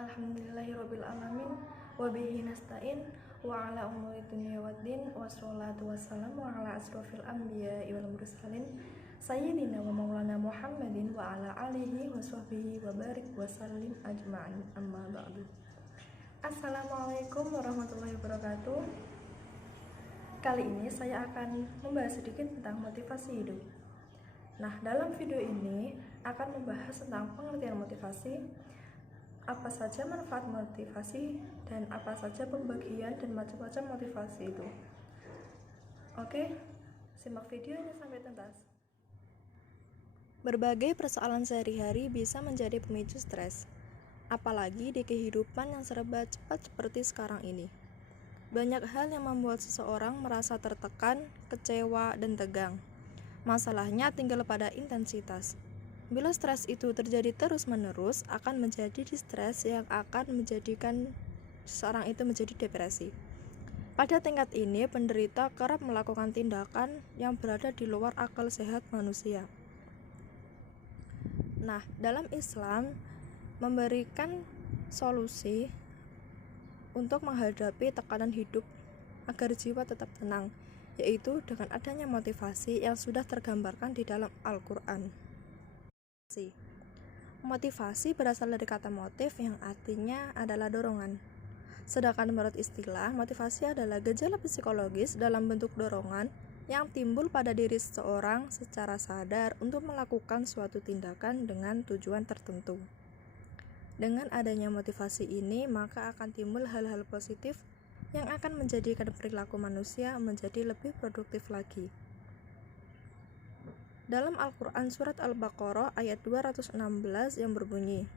Alhamdulillahirabbil alamin wa bihi nasta'in wa ala umuri dunya waddin wassalatu wassalamu ala asrofil anbiya'i wal mursalin sayyidina wa maulana Muhammadin wa ala alihi wa sahbihi wa barik wa sallim ajma'in amma ba'du. Assalamualaikum warahmatullahi wabarakatuh. Kali ini saya akan membahas sedikit tentang motivasi hidup. Nah, dalam video ini akan membahas tentang pengertian motivasi, apa saja manfaat motivasi, dan apa saja pembagian dan macam-macam motivasi itu. Oke, simak videonya sampai tuntas. Berbagai persoalan sehari-hari bisa menjadi pemicu stres, apalagi di kehidupan yang serba cepat seperti sekarang ini. Banyak hal yang membuat seseorang merasa tertekan, kecewa, dan tegang. Masalahnya tinggal pada intensitas. Bila stres itu terjadi terus-menerus, akan menjadi stres yang akan menjadikan seseorang itu menjadi depresi. Pada tingkat ini, penderita kerap melakukan tindakan yang berada di luar akal sehat manusia. Nah, dalam Islam memberikan solusi untuk menghadapi tekanan hidup agar jiwa tetap tenang, yaitu dengan adanya motivasi yang sudah tergambarkan di dalam Al-Quran. Motivasi berasal dari kata motif yang artinya adalah dorongan. Sedangkan menurut istilah, motivasi adalah gejala psikologis dalam bentuk dorongan yang timbul pada diri seseorang secara sadar untuk melakukan suatu tindakan dengan tujuan tertentu. Dengan adanya motivasi ini, maka akan timbul hal-hal positif yang akan menjadikan perilaku manusia menjadi lebih produktif lagi. Dalam Al-Quran Surat Al-Baqarah ayat 216 yang berbunyi,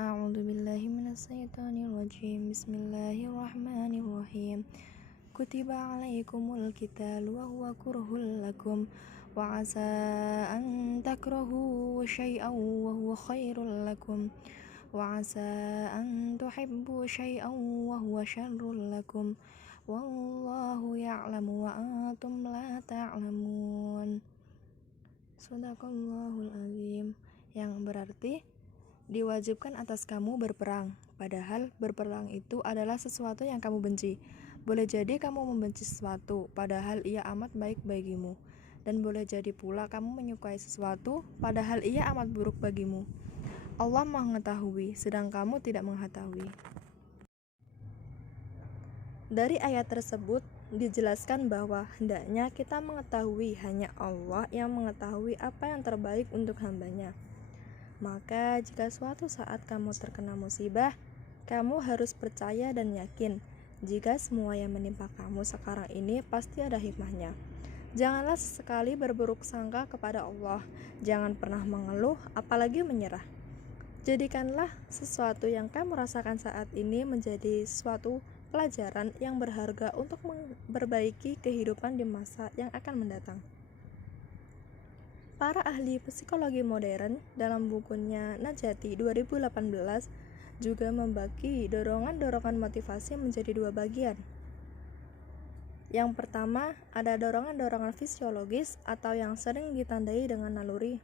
A'udzubillahi minasyaitonirrajim. Bismillahirrahmanirrahim. Kutiba alaikumul qitalu wa huwa kurhul lakum wa asa an takrahu syai'an wa huwa khairul lakum wa asa an tuhibbu syai'an wa huwa syarrul lakum wallahu ya'lamu wa antum la ta'lamun. Shadaqallahul azim, yang berarti diwajibkan atas kamu berperang, padahal berperang itu adalah sesuatu yang kamu benci. Boleh jadi kamu membenci sesuatu, padahal ia amat baik bagimu. Dan boleh jadi pula kamu menyukai sesuatu, padahal ia amat buruk bagimu. Allah mengetahui, sedang kamu tidak mengetahui. Dari ayat tersebut dijelaskan bahwa hendaknya kita mengetahui hanya Allah yang mengetahui apa yang terbaik untuk hambanya. Maka jika suatu saat kamu terkena musibah, kamu harus percaya dan yakin jika semua yang menimpa kamu sekarang ini pasti ada hikmahnya. Janganlah sesekali berburuk sangka kepada Allah, jangan pernah mengeluh apalagi menyerah. Jadikanlah sesuatu yang kamu rasakan saat ini menjadi suatu pelajaran yang berharga untuk memperbaiki kehidupan di masa yang akan mendatang. Para ahli psikologi modern dalam bukunya Najati 2018 juga membagi dorongan-dorongan motivasi menjadi dua bagian. Yang pertama, ada dorongan-dorongan fisiologis atau yang sering ditandai dengan naluri.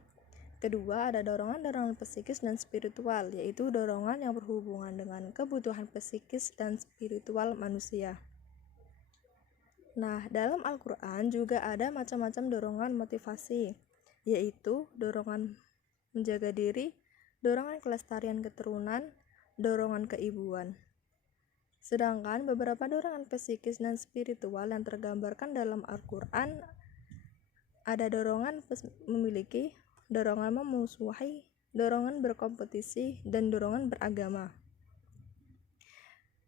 Kedua, ada dorongan-dorongan psikis dan spiritual, yaitu dorongan yang berhubungan dengan kebutuhan psikis dan spiritual manusia. Nah, dalam Al-Quran juga ada macam-macam dorongan motivasi, yaitu dorongan menjaga diri, dorongan kelestarian keturunan, dorongan keibuan. Sedangkan beberapa dorongan psikis dan spiritual yang tergambarkan dalam Al-Quran ada dorongan memiliki, dorongan memusuhi, dorongan berkompetisi, dan dorongan beragama.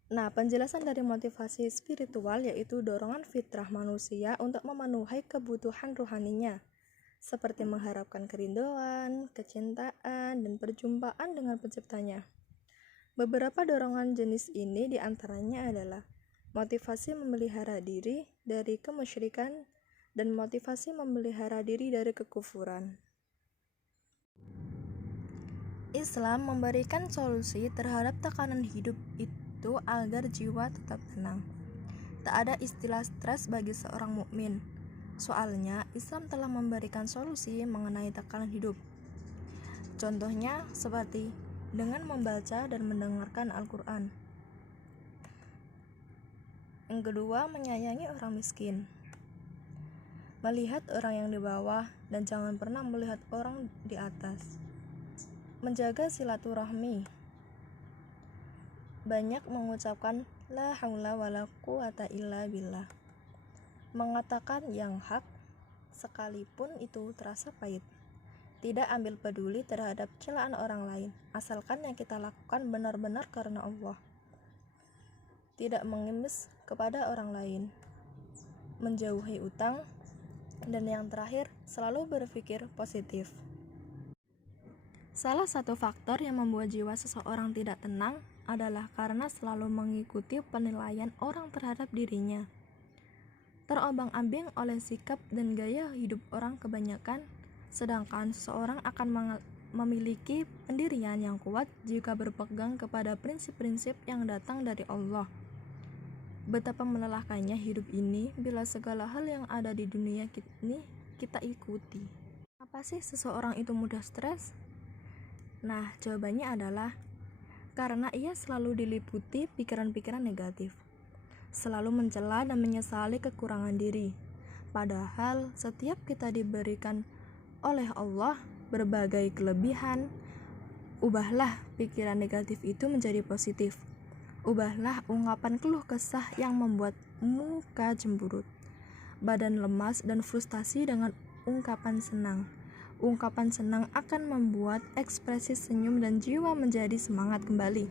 Nah, penjelasan dari motivasi spiritual yaitu dorongan fitrah manusia untuk memenuhi kebutuhan rohaninya, seperti mengharapkan kerinduan, kecintaan, dan perjumpaan dengan penciptanya. Beberapa dorongan jenis ini diantaranya adalah motivasi memelihara diri dari kemusyrikan dan motivasi memelihara diri dari kekufuran. Islam memberikan solusi terhadap tekanan hidup itu agar jiwa tetap tenang. Tak ada istilah stres bagi seorang mukmin. Soalnya, Islam telah memberikan solusi mengenai tekanan hidup. Contohnya seperti dengan membaca dan mendengarkan Al-Quran. Yang kedua, menyayangi orang miskin. Melihat orang yang di bawah dan jangan pernah melihat orang di atas. Menjaga silaturahmi. Banyak mengucapkan la haula wala quwata illa billah. Mengatakan yang hak sekalipun itu terasa pahit. Tidak ambil peduli terhadap celaan orang lain, asalkan yang kita lakukan benar-benar karena Allah. Tidak mengemis kepada orang lain. Menjauhi utang. Dan yang terakhir, selalu berpikir positif. Salah satu faktor yang membuat jiwa seseorang tidak tenang adalah karena selalu mengikuti penilaian orang terhadap dirinya. Terobang-ambing oleh sikap dan gaya hidup orang kebanyakan, sedangkan seseorang akan memiliki pendirian yang kuat jika berpegang kepada prinsip-prinsip yang datang dari Allah. Betapa melelahkannya hidup ini bila segala hal yang ada di dunia ini kita ikuti. Apa sih seseorang itu mudah stres? Nah, jawabannya adalah karena ia selalu diliputi pikiran-pikiran negatif, selalu mencela dan menyesali kekurangan diri. Padahal setiap kita diberikan oleh Allah berbagai kelebihan. Ubahlah pikiran negatif itu menjadi positif. Ubahlah ungkapan keluh kesah yang membuat muka cemberut, badan lemas dan frustasi dengan ungkapan senang. Ungkapan senang akan membuat ekspresi senyum dan jiwa menjadi semangat kembali.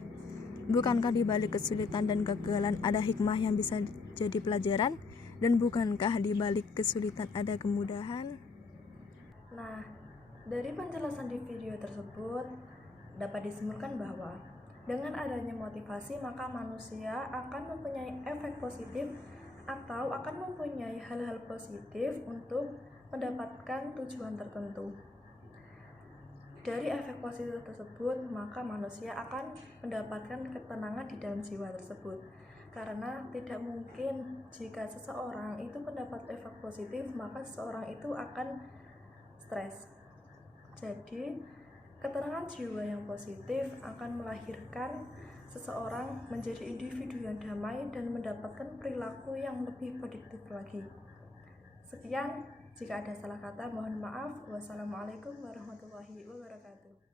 Bukankah di balik kesulitan dan kegagalan ada hikmah yang bisa jadi pelajaran? Dan bukankah di balik kesulitan ada kemudahan? Nah, dari penjelasan di video tersebut dapat disimpulkan bahwa dengan adanya motivasi, maka manusia akan mempunyai efek positif atau akan mempunyai hal-hal positif untuk mendapatkan tujuan tertentu. Dari efek positif tersebut, maka manusia akan mendapatkan ketenangan di dalam jiwa tersebut. Karena tidak mungkin jika seseorang itu mendapat efek positif, maka seseorang itu akan stres. Jadi, ketenangan jiwa yang positif akan melahirkan seseorang menjadi individu yang damai dan mendapatkan perilaku yang lebih produktif lagi. Sekian, jika ada salah kata mohon maaf. Wassalamualaikum warahmatullahi wabarakatuh.